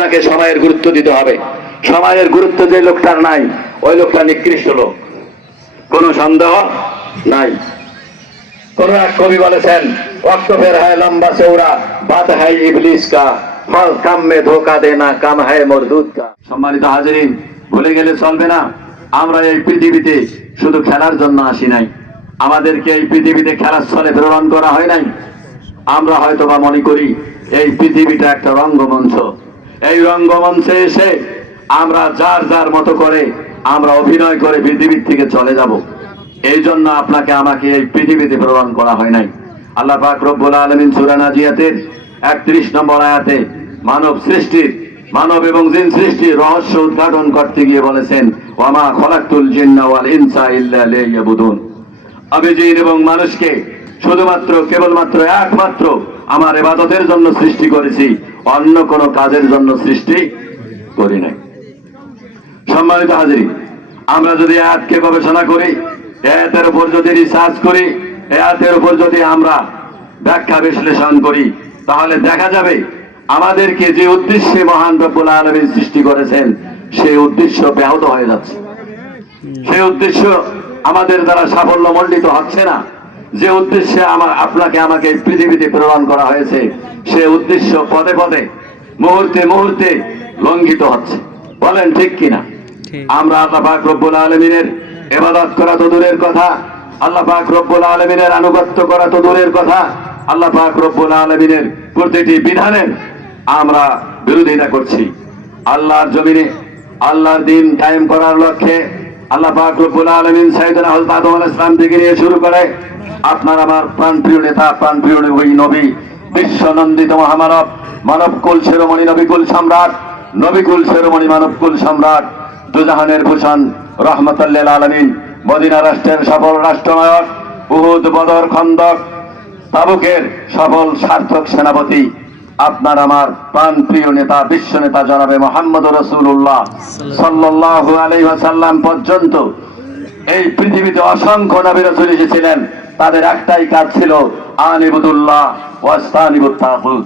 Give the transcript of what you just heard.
আপনাকে সময়ের গুরুত্ব দিতে হবে। সময়ের গুরুত্ব যে লোকটার নাই, ওই লোকটা নিকৃষ্ট লোক, কোনো সন্দেহ নাই। কোন এক কবি বলেছেন, ওয়াক্ত ফের হ্যায় লম্বা চৌড়া, বাত হ্যায় ইবলিস কা, ফল কাম মে ধোকা দেনা কাম হ্যায় মরদুদ কা। সম্মানিত হাজিরিন, ভুলে গেলে চলবে না, আমরা এই পৃথিবীতে শুধু খেলার জন্য আসি নাই। আমাদেরকে এই পৃথিবীতে খেলার ছলে প্রেরণ করা হয় নাই। আমরা হয়তো বা মনে করি এই পৃথিবীটা একটা রঙ্গমঞ্চ। এই রঙ্গমঞ্চে এসে আমরা যার যার মতো করে আমরা অভিনয় করে পৃথিবীর থেকে চলে যাব। এই জন্য আপনাকে আমাকে এই পৃথিবীতে প্রেরণ করা হয় নাই। আল্লাহ পাক রব্বুল আলামিন সূরা নাজিয়াতের 31 নম্বর আয়াতে মানব সৃষ্টির, মানব এবং জিন সৃষ্টির রহস্য উদ্ঘাটন করতে গিয়ে বলেছেন, ওয়ামা খলাকতুল জিন্না ওয়াল ইনসা ইল্লা লিয়াবুদুন। আমি জিন এবং মানুষকে শুধুমাত্র কেবলমাত্র একমাত্র আমার ইবাদতের জন্য সৃষ্টি করেছি, অন্য কোনো কাজের জন্য সৃষ্টি করি নাই। সম্মানিত হাজির, আমরা যদি আয়াতকে গবেষণা করি, আয়াতের উপর যদি রিসার্চ করি, আয়াতের উপর যদি আমরা ব্যাখ্যা বিশ্লেষণ করি, তাহলে দেখা যাবে আমাদেরকে যে উদ্দেশ্যে মহান রব্বুল আলামিন সৃষ্টি করেছেন সেই উদ্দেশ্য ব্যাহত হয়ে যাচ্ছে। সেই উদ্দেশ্য আমাদের দ্বারা সাফল্যমণ্ডিত হচ্ছে না। যে উদ্দেশ্যে আপনাকে আমাকে পৃথিবীতে প্রেরণ করা হয়েছে সেই উদ্দেশ্য পদে পদে মুহূর্তে মুহূর্তে লঙ্ঘিত হচ্ছে। বলেন ঠিক কিনা? আমরা আল্লাহ পাক রব্বুল আলামিনের ইবাদত করা তো দূরের কথা, আল্লাহ পাক রব্বুল আলামিনের আনুগত্য করা তো দূরের কথা, আল্লাহ পাক রব্বুল আলামিনের প্রতিটি বিধানের আমরা বিরোধিতা করছি। আল্লাহর জমিনে আল্লাহর দ্বীন কায়েম করার লক্ষ্যে আল্লাহ পাক রব্বুল আলামিন সাইয়েদনা হযরত আদম আলাইহিস সালাম থেকে নিয়ে শুরু করে আপনার আমার প্রাণপ্রিয় নেতা, প্রাণপ্রিয় ওই নবী, বিশ্বনন্দিত মহামানব, মানবকুল শিরোমণি, নবিকুল সম্রাট, নবিকুল শিরোমণি, মানবকুল সম্রাট, দুজাহানের ভূষণ, রহমতুল লিল আলামিন, মদিনা রাষ্ট্রের সফল রাষ্ট্রনায়ক, উহুদ, বদর, খন্দক, তাবুকের সফল সার্থক সেনাপতি, আপনার আমার প্রাণ প্রিয় নেতা, বিশ্ব নেতা জনাবে মুহাম্মদ রাসূলুল্লাহ সাল্লাল্লাহু আলাইহি ওয়াসাল্লাম পর্যন্ত এই পৃথিবীতে অসংখ্য নবী রাসূল এসেছিলেন। তাদের একটাই কাজ ছিল, আনিবুদুল্লাহ ওয়াস্তানিবুত তাগুত।